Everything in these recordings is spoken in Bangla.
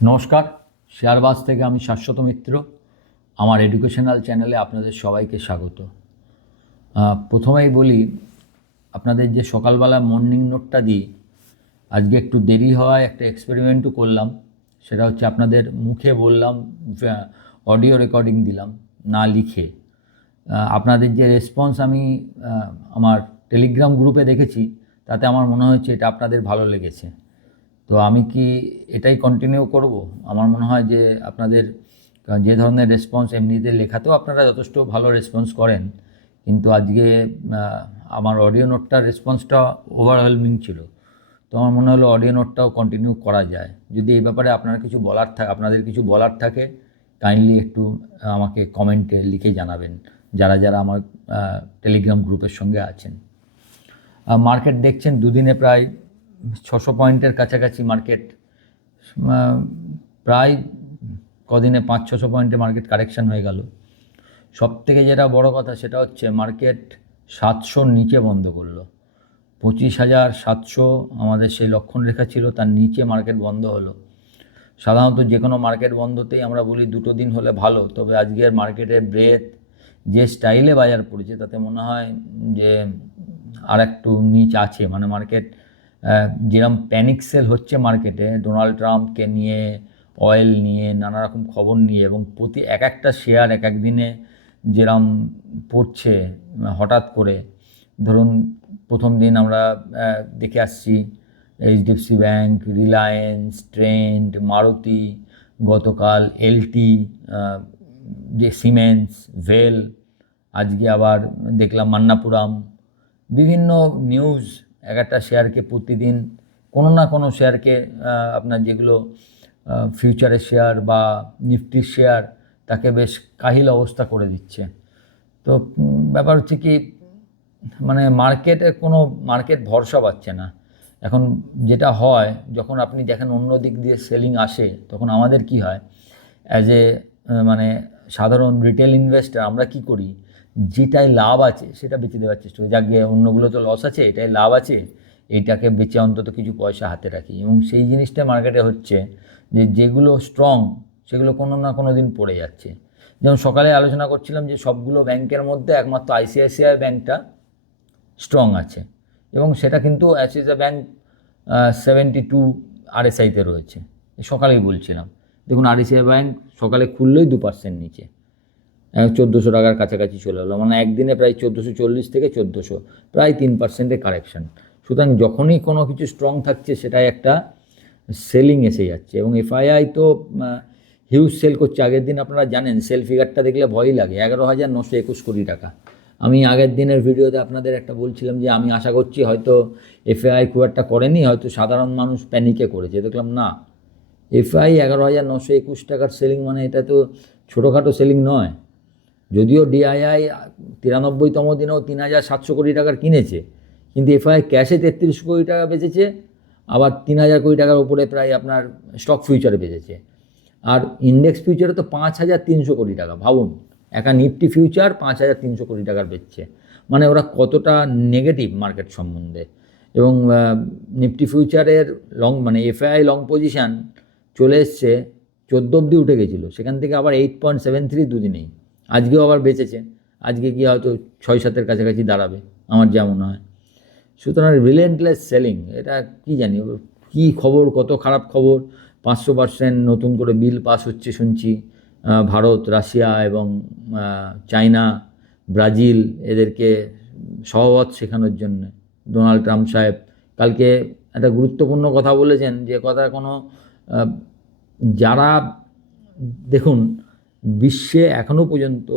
নমস্কার, শেয়ারবাজ থেকে আমি শাশ্বত মিত্র। আমার এডুকেশনাল চ্যানেলে আপনাদের সবাইকে স্বাগত। প্রথমেই বলি, আপনাদের যে সকালবেলা মর্নিং নোটটা দিই, আজকে একটু দেরি হওয়ায় একটা এক্সপেরিমেন্টও করলাম। সেটা হচ্ছে আপনাদের মুখে বললাম, অডিও রেকর্ডিং দিলাম, না লিখে। আপনাদের যে রেসপন্স আমি আমার টেলিগ্রাম গ্রুপে দেখেছি, তাতে আমার মনে হচ্ছে এটা আপনাদের ভালো লেগেছে। তো আমি কি এটাই কন্টিনিউ করব? আমার মনে হয় যে আপনাদের যে ধরনের রেসপন্স, এমনিতে লেখাতেও আপনারা যথেষ্ট ভালো রেসপন্স করেন, কিন্তু আজকে আমার অডিও নোটটার রেসপন্সটা ওভারওয়েলমিং ছিল। তো আমার মনে হলো অডিও নোটটাও কন্টিনিউ করা যায়। যদি এই ব্যাপারে আপনাদের কিছু বলার থাকে, কাইন্ডলি একটু আমাকে কমেন্টে লিখে জানাবেন, যারা যারা আমার টেলিগ্রাম গ্রুপের সঙ্গে আছেন। মার্কেট দেখছেন দুদিনে প্রায় 600 পয়েন্টের কাছাকাছি মার্কেট, প্রায় কদিনে 500-600 পয়েন্টে মার্কেট কারেকশান হয়ে গেল। সবথেকে যেটা বড় কথা সেটা হচ্ছে মার্কেট 700-র নিচে বন্ধ করলো। 25,700 আমাদের সেই লক্ষণ রেখা ছিল, তার নিচে মার্কেট বন্ধ হলো। সাধারণত যে কোনো মার্কেট বন্ধতেই আমরা বলি দুটো দিন হলে ভালো, তবে আজকের মার্কেটের ব্রেথ, যে স্টাইলে বাজার পড়েছে, তাতে মনে হয় যে আর একটু নিচ আছে। মানে মার্কেট যেরকম প্যানিক সেল হচ্ছে মার্কেটে, ডোনাল্ড ট্রাম্পকে নিয়ে, অয়েল নিয়ে, নানা রকম খবর নিয়ে, এবং প্রতি একটা শেয়ার এক এক দিনে যেরকম পড়ছে হঠাৎ করে। ধরুন, প্রথম দিন আমরা দেখে আসছি HDFC bank, Reliance, trend, Maruti, গতকাল এলটি, যে সিমেন্স, ভেল, আজকে আবার দেখলাম মান্নাপুরাম। বিভিন্ন নিউজ এক একটা শেয়ারকে প্রতিদিন, কোনো না কোনো শেয়ারকে, আপনার যেগুলো ফিউচারের শেয়ার বা নিফটির শেয়ার, তাকে বেশ কাহিল অবস্থা করে দিচ্ছে। তো ব্যাপার হচ্ছে কি, মানে মার্কেট ভরসা পাচ্ছে না এখন। যেটা হয়, যখন আপনি দেখেন অন্য দিক দিয়ে সেলিং আসে, তখন আমাদের কি হয়, অ্যাজ এ মানে সাধারণ রিটেল ইনভেস্টর, আমরা কি করি, যেটাই লাভ আছে সেটা বেচে দেওয়ার চেষ্টা করি। যাকে অন্যগুলো তো লস আছে, এটাই লাভ আছে, এইটাকে বেচে অন্তত কিছু পয়সা হাতে রাখি। এবং সেই জিনিসটা মার্কেটে হচ্ছে, যে যেগুলো স্ট্রং সেগুলো কোনো না কোনো দিন পড়ে যাচ্ছে। যেমন সকালে আলোচনা করছিলাম যে সবগুলো ব্যাংকের মধ্যে একমাত্র আইসিআইসিআই ব্যাংকটা স্ট্রং আছে, এবং সেটা কিন্তু অ্যাক্সিস ব্যাংক 72 আরএসআইতে রয়েছে। সকালেই বলছিলাম, দেখুন আরএসআই ব্যাংক সকালে খুললেই 2% নিচে, 1400 টাকার কাছাকাছি চলে এলো। মানে একদিনে প্রায় 1440 থেকে 1400, প্রায় 3%-এর কারেকশান। সুতরাং যখনই কোনো কিছু স্ট্রং থাকছে, সেটাই একটা সেলিং এসে যাচ্ছে। এবং এফআইআই তো হিউজ সেল করছে। আগের দিন আপনারা জানেন, সেল ফিগারটা দেখলে ভয়ই লাগে, 11,921 কোটি টাকা। আমি আগের দিনের ভিডিওতে আপনাদের একটা বলছিলাম যে আমি আশা করছি হয়তো এফআইআই খুব একটা করেনি, হয়তো সাধারণ মানুষ প্যানিকে করেছে। দেখলাম না, এফআই 11,921 টাকার সেলিং, মানে এটা তো ছোটোখাটো সেলিং নয়। যদিও ডিআইআই 93তম দিনেও 3,700 কোটি টাকার কিনেছে, কিন্তু এফআই ক্যাশে 33 কোটি টাকা বেচেছে, আবার 3,000 কোটি টাকার উপরে প্রায় আপনার স্টক ফিউচারে বেচেছে। আর ইন্ডেক্স ফিউচারে তো 5,300 কোটি টাকা। ভাবুন, একা নিফটি ফিউচার 5,300 কোটি টাকার বেচছে, মানে ওরা কতটা নেগেটিভ মার্কেট সম্বন্ধে। এবং নিফটি ফিউচারের মানে এফআই লং পজিশান চলে এসছে 14 অবধি উঠে গেছিলো, সেখান থেকে আবার 8.73 দুদিনেই। আজকেও আবার বেঁচেছে, আজকে গিয়ে হয়তো 6-7-এর কাছাকাছি দাঁড়াবে আমার যা মনে হয়। সুতরাং রিলেন্টলেস সেলিং, এটা কি জানি কী খবর, কত খারাপ খবর। 500% নতুন করে বিল পাস হচ্ছে শুনছি, ভারত, রাশিয়া এবং চায়না, ব্রাজিল, এদেরকে সহবত শেখানোর জন্য ডোনাল্ড ট্রাম্প সাহেব কালকে একটা গুরুত্বপূর্ণ কথা বলেছেন, যে কথা কোনো যারা, দেখুন, বিশ্বে এখনও পর্যন্ত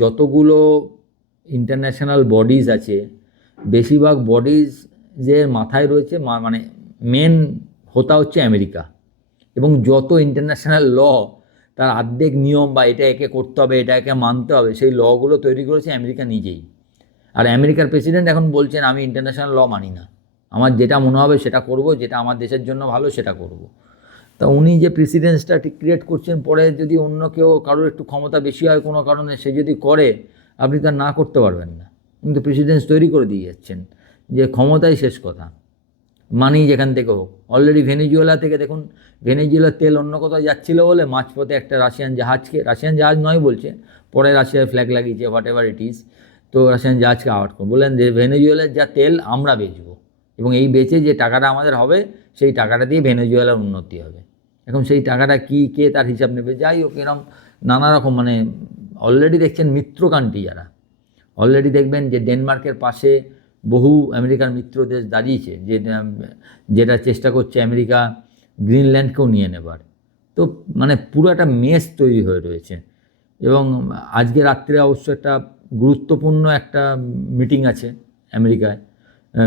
যতগুলো ইন্টারন্যাশনাল বডিজ আছে, বেশিরভাগ বডিজের মাথায় রয়েছে মানে মেন হোতা হচ্ছে আমেরিকা। এবং যত ইন্টারন্যাশনাল ল, তার অর্ধেক নিয়ম বা এটা একে করতে হবে, এটা একে মানতে হবে, সেই লগুলো তৈরি করেছে আমেরিকা নিজেই। আর আমেরিকার প্রেসিডেন্ট এখন বলছেন, আমি ইন্টারন্যাশনাল ল মানি না, আমার যেটা মনে হবে সেটা করব, যেটা আমার দেশের জন্য ভালো সেটা করব। তা উনি যে প্রেসিডেন্সটা ঠিক ক্রিয়েট করছেন, পরে যদি অন্য কেউ, কারোর একটু ক্ষমতা বেশি হয় কোনো কারণে, সে যদি করে, আপনি তার না করতে পারবেন না। কিন্তু প্রেসিডেন্স তৈরি করে দিয়ে যাচ্ছেন যে ক্ষমতাই শেষ কথা। মানি যেখান থেকে হোক। অলরেডি ভেনেজুয়েলা থেকে দেখুন, ভেনেজুয়েলার তেল অন্য কোথাও যাচ্ছিলো বলে মাঝপথে একটা রাশিয়ান জাহাজ নয় বলছে, পরে রাশিয়ার ফ্ল্যাগ লাগিয়েছে, হোয়াট এভার ইট ইজ। তো রাশিয়ান জাহাজকে আউট করে বললেন যে ভেনেজুয়েলার যা তেল আমরা বেচবো, এবং এই বেচে যে টাকাটা আমাদের হবে সেই টাকাটা দিয়ে ভেনেজুয়েলার উন্নতি হবে। এখন সেই টাকাটা কি, কে তার হিসাব নেবে? যাই হোক, এরকম নানা রকম মানে অলরেডি দেখছেন মিত্র কান্ট্রি যারা, অলরেডি দেখবেন যে ডেনমার্কের পাশে বহু আমেরিকার মিত্র দেশ দাঁড়িয়েছে, যেটা চেষ্টা করছে আমেরিকা গ্রিনল্যান্ডকেও নিয়ে নেবার। তো মানে পুরো একটা মেস তৈরি হয়ে রয়েছে। এবং আজকে রাত্রে অবশ্য একটা গুরুত্বপূর্ণ একটা মিটিং আছে আমেরিকায়,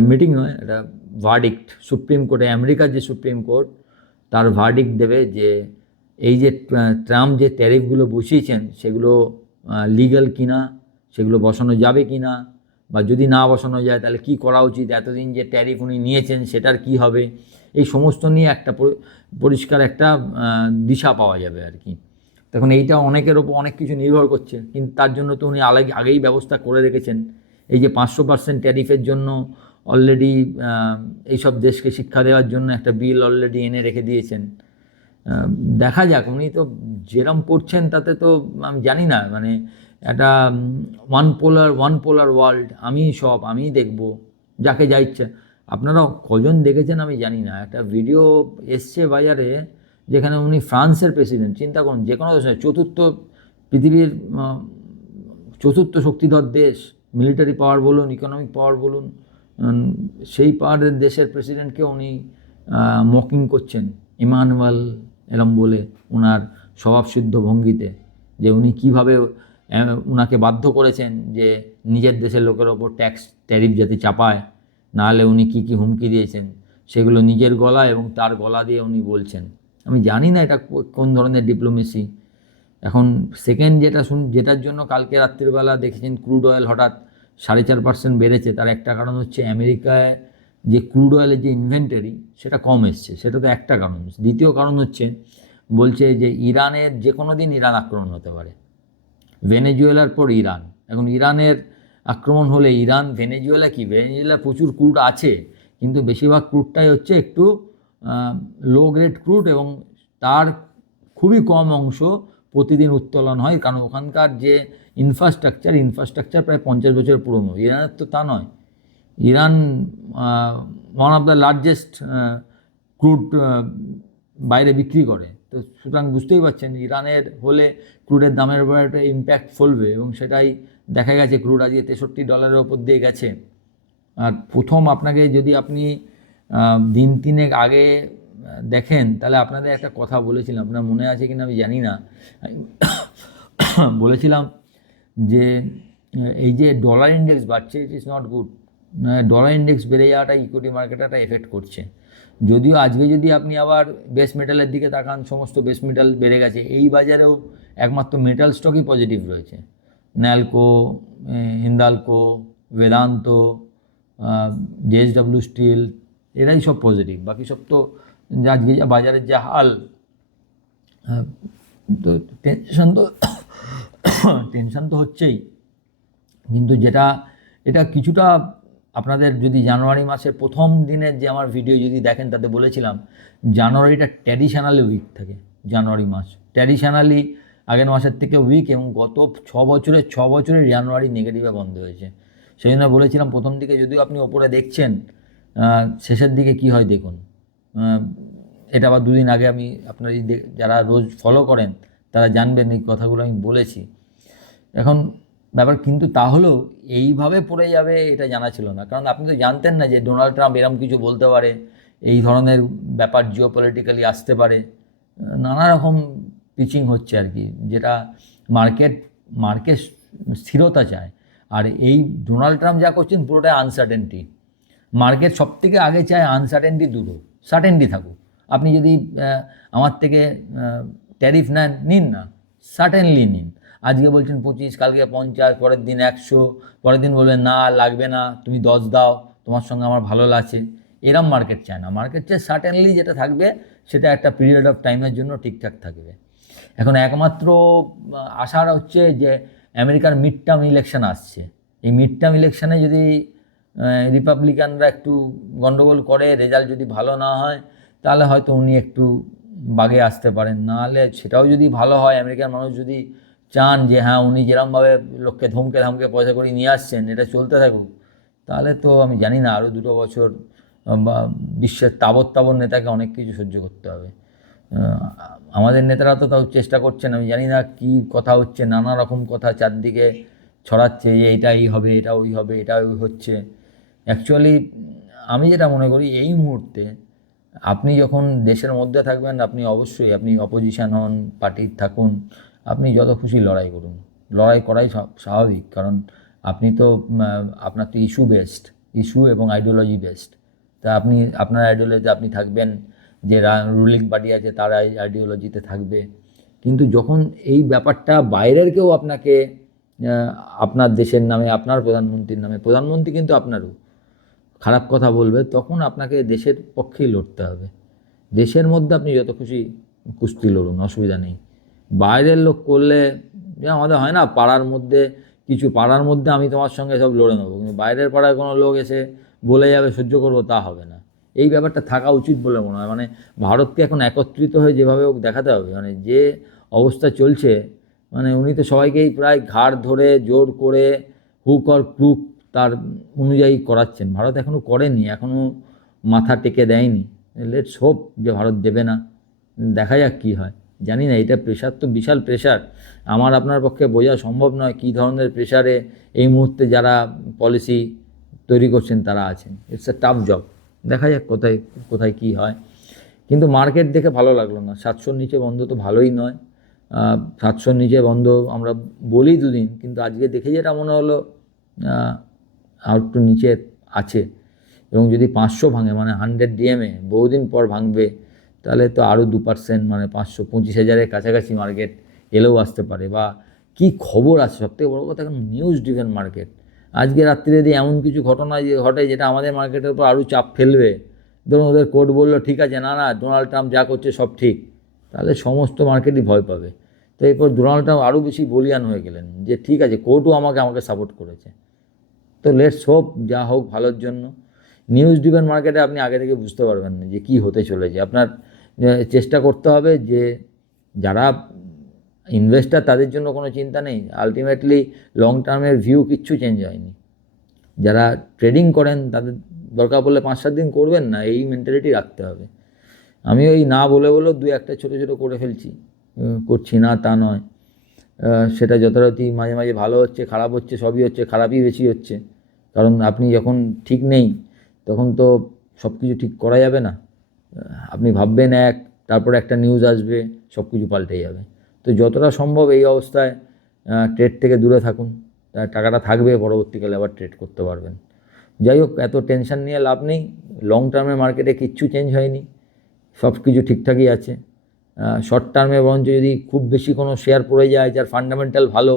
মিটিং নয়, এটা ভার্ডিক্ট, সুপ্রিম কোর্টে, আমেরিকার যে সুপ্রিম কোর্ট তার ভার্ডিক্ট দেবে যে এই যে ট্রাম্প যে ট্যারিফগুলো বসিয়েছেন সেগুলো লিগ্যাল কিনা, সেগুলো বসানো যাবে কি না, বা যদি না বসানো যায় তাহলে কি করা উচিত, এতদিন যে ট্যারিফ উনি নিয়েছেন সেটার কি হবে, এই সমস্ত নিয়ে একটা পরিষ্কার একটা দিশা পাওয়া যাবে আর কি। তখন এইটা অনেকের ওপর অনেক কিছু নির্ভর করছে, কিন্তু তার জন্য তো উনি আগেই ব্যবস্থা করে রেখেছেন। এই যে 500% ট্যারিফের জন্য অলরেডি এইসব দেশকে শিক্ষা দেওয়ার জন্য একটা বিল অলরেডি এনে রেখে দিয়েছেন। দেখা যাক, উনি তো যেরম করছেন তাতে তো আমি জানি না, মানে একটা ওয়ান পোলার ওয়ার্ল্ড, আমি দেখব, যাকে যা ইচ্ছে। আপনারা কজন দেখেছেন আমি জানি না, একটা ভিডিও এসছে বাজারে যেখানে উনি ফ্রান্সের প্রেসিডেন্ট, চিন্তা করুন, যে কোনো পৃথিবীর চতুর্থ শক্তিধর দেশ, মিলিটারি পাওয়ার বলুন, ইকোনমিক পাওয়ার বলুন, সেই পাওয়ারের দেশের প্রেসিডেন্টকে উনি মকিং করছেন, ইমানুয়েল এরম বলে, ওনার স্বভাবসিদ্ধ ভঙ্গিতে, যে উনি কীভাবে ওনাকে বাধ্য করেছেন যে নিজের দেশের লোকের ওপর ট্যারিফ যাতে চাপায়, নাহলে উনি কী কী হুমকি দিয়েছেন সেগুলো নিজের গলা এবং তার গলা দিয়ে উনি বলছেন। আমি জানি না এটা কোন ধরনের ডিপ্লোমেসি। এখন সেকেন্ড যেটার জন্য কালকে রাত্রিবেলা দেখেছেন ক্রুড অয়েল হঠাৎ 4.5% বেড়েছে, তার একটা কারণ হচ্ছে আমেরিকায় যে ক্রুড অয়েলের যে ইনভেন্টারি সেটা কম এসছে, সেটা তো একটা কারণ। দ্বিতীয় কারণ হচ্ছে বলছে যে ইরানের যে কোনো দিন ইরান আক্রমণ হতে পারে, ভেনেজুয়েলার পর ইরান। এখন ইরানের আক্রমণ হলে ভেনেজুয়েলা প্রচুর ক্রুড আছে, কিন্তু বেশিরভাগ ক্রুডটাই হচ্ছে একটু লো গ্রেড ক্রুড, এবং তার খুবই কম অংশ প্রতিদিন উত্তোলন হয়, কারণ ওখানকার যে ইনফ্রাস্ট্রাকচার প্রায় 50 বছর পুরনো। ইরানের তো তা নয়, Iran one of the largest crude বাইরে বিক্রি করে। তো সুতরাং বুঝতেই পারছেন ইরানের হলে ক্রুডের দামের উপর একটা ইম্প্যাক্ট ফেলবে, এবং সেটাই দেখা গেছে। ক্রুড আজকে $63 ওপর দিয়ে গেছে। আর প্রথম আপনাকে যদি আপনি দিন তিনেক আগে দেখেন, তাহলে আপনাদের একটা কথা বলেছিলাম, আপনার মনে আছে কিনা আমি জানি না, বলেছিলাম যে এই যে ডলার ইন্ডেক্স বাড়ছে, it is not good. Dollar index বেড়ে যাওয়াটা ইকুইটি মার্কেটে একটা এফেক্ট করছে। যদিও আজকে যদি আপনি আবার বেস মেটালের দিকে তাকান, সমস্ত বেস মেটাল বেড়ে গেছে। এই বাজারেও একমাত্র মেটাল স্টকই পজিটিভ রয়েছে, ন্যালকো, হিন্দালকো, বেদান্ত, জেএসডব্লিউ স্টিল, এরাই সব পজিটিভ। বাকি সব তো আজকে যা বাজারের যা হাল, তো টেনশন তো হচ্ছেই। কিন্তু এটা কিছুটা আপনাদের যদি জানুয়ারি মাসের প্রথম দিনের যে আমার ভিডিও যদি দেখেন, তাতে বলেছিলাম জানুয়ারিটা ট্র্যাডিশনালি উইক থাকে। জানুয়ারি মাস ট্র্যাডিশনালি আগের মাসের থেকে উইক, এবং গত 6 বছরের জানুয়ারি নেগেটিভে বন্ধ হয়েছে। সেই জন্য বলেছিলাম প্রথম দিকে যদিও আপনি ওপরে দেখছেন, শেষের দিকে কি হয় দেখুন। এটা আবার দুদিন আগে আমি আপনার যারা রোজ ফলো করেন তারা জানবেন এই কথাগুলো আমি বলেছি। এখন ব্যাপার কিন্তু তাহলেও এইভাবে পড়ে যাবে এটা জানা ছিল না, কারণ আপনি তো জানতেন না যে ডোনাল্ড ট্রাম্প এরকম কিছু বলতে পারে, এই ধরনের ব্যাপার জিওপলিটিক্যালি আসতে পারে। নানা রকম পিচিং হচ্ছে আর কি, যেটা মার্কেট স্থিরতা চায়। আর এই ডোনাল্ড ট্রাম্প যা করছেন পুরোটাই আনসার্টেনটি। মার্কেট সব থেকে আগে চায় আনসার্টেনটি দূর হোক, সার্টেনটি থাকুক। আপনি যদি আমার থেকে ট্যারিফ নিন না, সার্টেনলি নিন। আজকে বলছেন 25, কালকে 50, পরের দিন 100, পরের দিন বলবেন না লাগবে না, তুমি 10 দাও, তোমার সঙ্গে আমার ভালো লাগছে। এরম মার্কেট চায় না, মার্কেট চায় সার্টেনলি যেটা থাকবে সেটা একটা পিরিয়ড অফ টাইমের জন্য ঠিকঠাক থাকবে। এখন একমাত্র আশার হচ্ছে যে আমেরিকার মিড টার্ম ইলেকশন আসছে, এই মিড টার্ম ইলেকশানে যদি রিপাবলিকানরা একটু গন্ডগোল করে, রেজাল্ট যদি ভালো না হয় তাহলে হয়তো উনি একটু বাগে আসতে পারেন, নাহলে সেটাও যদি ভালো হয়, আমেরিকার মানুষ যদি চান যে হ্যাঁ উনি যেরমভাবে লোককে ধমকে ধামকে পয়সা করে নিয়ে আসছেন এটা চলতে থাকুক, তাহলে তো আমি জানি না আরও 2 বছর বা বিশ্বের তাবৎ তাবৎ নেতাকে অনেক কিছু সহ্য করতে হবে। আমাদের নেতারা তো তাও চেষ্টা করছেন, আমি জানি না কী কথা হচ্ছে, নানা রকম কথা চারদিকে ছড়াচ্ছে যে এটা এই হবে, এটা ওই হবে, এটা ওই হচ্ছে। অ্যাকচুয়ালি আমি যেটা মনে করি এই মুহূর্তে আপনি যখন দেশের মধ্যে থাকবেন, আপনি অবশ্যই আপনি অপোজিশন হন, পার্টির থাকুন, আপনি যত খুশি লড়াই করুন, লড়াই করাই স্বাভাবিক, কারণ আপনি তো আপনার তো ইস্যু বেসড, ইস্যু এবং আইডিওলজি বেসড। তা আপনি আপনার আইডিওলজিতে আপনি থাকবেন, যে রুলিং পার্টি আছে তার আইডিওলজিতে থাকবে। কিন্তু যখন এই ব্যাপারটা বাইরের কেউ আপনাকে আপনার দেশের নামে, আপনার প্রধানমন্ত্রীর নামে, প্রধানমন্ত্রী কিন্তু আপনারও খারাপ কথা বলবে, তখন আপনাকে দেশের পক্ষেই লড়তে হবে। দেশের মধ্যে আপনি যত খুশি কুস্তি লড়ুন, অসুবিধা নেই। বাইরের লোক করলে, যে আমাদের হয় না পাড়ার মধ্যে কিছু, পাড়ার মধ্যে আমি তোমার সঙ্গে সব লড়ে নেবো, কিন্তু বাইরের পাড়ায় কোনো লোক এসে বলে যাবে সহ্য করবো, তা হবে না। এই ব্যাপারটা থাকা উচিত বলে মনে হয়। মানে ভারতকে এখন একত্রিত হয়ে যেভাবে ওকে দেখাতে হবে, মানে যে অবস্থা চলছে, মানে উনি তো সবাইকেই প্রায় ঘাড় ধরে জোর করে হুক অর ক্রুক তার অনুযায়ী করাচ্ছেন। ভারত এখনও করেনি, এখনও মাথা টেকে দেয়নি। লেটস হোপ যে ভারত দেবে না, দেখা যাক কী হয়। জানি না, এটা প্রেশার তো বিশাল প্রেশার, আমার আপনার পক্ষে বোঝা সম্ভব নয় কী ধরনের প্রেশারে এই মুহূর্তে যারা পলিসি তৈরি করছেন তারা আছেন। ইটস এ টাফ জব, দেখা যাক কোথায় কোথায় কী হয়। কিন্তু মার্কেট দেখে ভালো লাগলো না, 700-র নিচে বন্ধ তো ভালোই নয়। 700-র নিচে বন্ধ আমরা বলি দুদিন, কিন্তু আজকে দেখে যেটা মনে হলো আর একটু নিচে আছে। এবং যদি 500 ভাঙে, মানে 100 ডিএমে বহুদিন পর ভাঙবে, তাহলে তো আরও 2%, মানে 525,000-এর কাছাকাছি মার্কেট এলেও আসতে পারে। বা কি খবর আছে, সবথেকে বড় কথা, এখন নিউজ ড্রিভেন মার্কেট। আজকে রাত্রে যদি এমন কিছু ঘটনা ঘটে যেটা আমাদের মার্কেটের উপর আরও চাপ ফেলবে, ধরুন ওদের কোর্ট বললো ঠিক আছে, না না ডোনাল্ড ট্রাম্প যা করছে সব ঠিক, তাহলে সমস্ত মার্কেটই ভয় পাবে। তো এরপর ডোনাল্ড ট্রাম্প আরও বেশি বলিয়ান হয়ে গেলেন যে ঠিক আছে, কোর্টও আমাকে সাপোর্ট করেছে। তো লেটস হোপ যা হোক ভালোর জন্য। নিউজ ড্রিভেন মার্কেটে আপনি আগে থেকে বুঝতে পারবেন না যে কী হতে চলেছে। আপনার চেষ্টা করতে হবে যে যারা ইনভেস্টার তাদের জন্য কোনো চিন্তা নেই, আলটিমেটলি লং টার্মের ভিউ কিচ্ছু চেঞ্জ হয়নি। যারা ট্রেডিং করেন তাদের দরকার পড়লে 5-7 দিন করবেন না, এই মেন্টালিটি রাখতে হবে। আমি ওই না বলে বলেও 2-1টা ছোটো ছোটো করে ফেলছি, করছি না তা নয়। সেটা যথারীতি মাঝে মাঝে ভালো হচ্ছে, খারাপ হচ্ছে, সবই হচ্ছে, খারাপই বেশি হচ্ছে। কারণ আপনি যখন ঠিক নেই তখন তো সব কিছু ঠিক করা যাবে না। আপনি ভাববেন এক, তারপরে একটা নিউজ আসবে, সব কিছু পাল্টে যাবে। তো যতটা সম্ভব এই অবস্থায় ট্রেড থেকে দূরে থাকুন, তার টাকাটা থাকবে, পরবর্তীকালে আবার ট্রেড করতে পারবেন। যাই হোক, এত টেনশন নিয়ে লাভ নেই, লং টার্মের মার্কেটে কিচ্ছু চেঞ্জ হয়নি, সব কিছু ঠিকঠাকই আছে। শর্ট টার্মে বরঞ্চ যদি খুব বেশি কোনো শেয়ার পড়ে যায় যার ফান্ডামেন্টাল ভালো,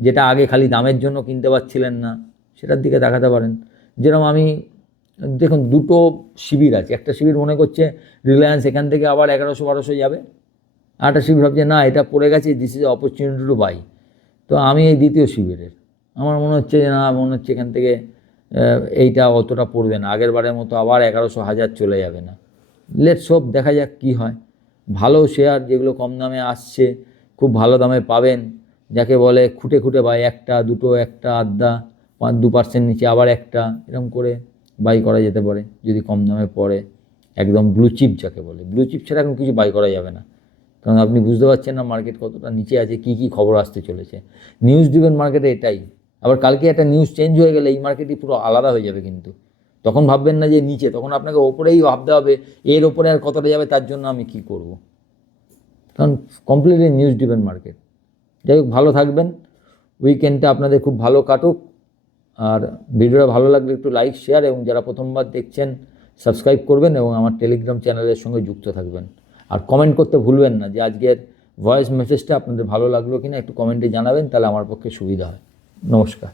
যেটা আগে খালি দামের জন্য কিনতে পারছিলেন না, সেটার দিকে দেখাতে পারেন। যেরকম আমি দেখুন, দুটো শিবির আছে। একটা শিবির মনে করছে রিলায়েন্স এখান থেকে আবার 1100-1200 যাবে, আর একটা শিবির ভাবছে না এটা পড়ে গেছে, this is opportunity to buy. তো আমি এই দ্বিতীয় শিবিরের। আমার মনে হচ্ছে যে না, মনে হচ্ছে এখান থেকে এইটা অতটা পড়বে না, আগের বারের মতো আবার 1100-1000 চলে যাবে না। লেটস হোপ, দেখা যাক কী হয়। ভালো শেয়ার যেগুলো কম দামে আসছে, খুব ভালো দামে পাবেন, যাকে বলে খুঁটে খুঁটে বাই, একটা দুটো, একটা আধা, 2% নিচে আবার একটা, এরকম করে বাই করা যেতে পারে যদি কম দামে পড়ে। একদম ব্লু চিপ যাকে বলে, ব্লু চিপ ছাড়া এখন কিছু বাই করা যাবে না, কারণ আপনি বুঝতে পারছেন না মার্কেট কতটা নিচে আছে, কী কী খবর আসতে চলেছে। নিউজ ড্রিভেন মার্কেটে এটাই। আবার কালকে একটা নিউজ চেঞ্জ হয়ে গেলে এই মার্কেটই পুরো আলাদা হয়ে যাবে, কিন্তু তখন ভাববেন না যে নিচে, তখন আপনাকে ওপরেই ভাবতে হবে, এর ওপরে আর কতটা যাবে তার জন্য আমি কী করব, কারণ কমপ্লিটলি নিউজ ড্রিভেন মার্কেট। যাই হোক, ভালো থাকবেন, উইকেন্ডটা আপনাদের খুব ভালো কাটুক। আর ভিডিওটা ভালো লাগলে একটু লাইক, শেয়ার, এবং যারা প্রথমবার দেখছেন সাবস্ক্রাইব করবেন এবং আমার টেলিগ্রাম চ্যানেলের সঙ্গে যুক্ত থাকবেন। আর কমেন্ট করতে ভুলবেন না যে আজকের ভয়েস মেসেজটা আপনাদের ভালো লাগলো কিনা, একটু কমেন্টে জানাবেন, তাহলে আমার পক্ষে সুবিধা হয়। নমস্কার।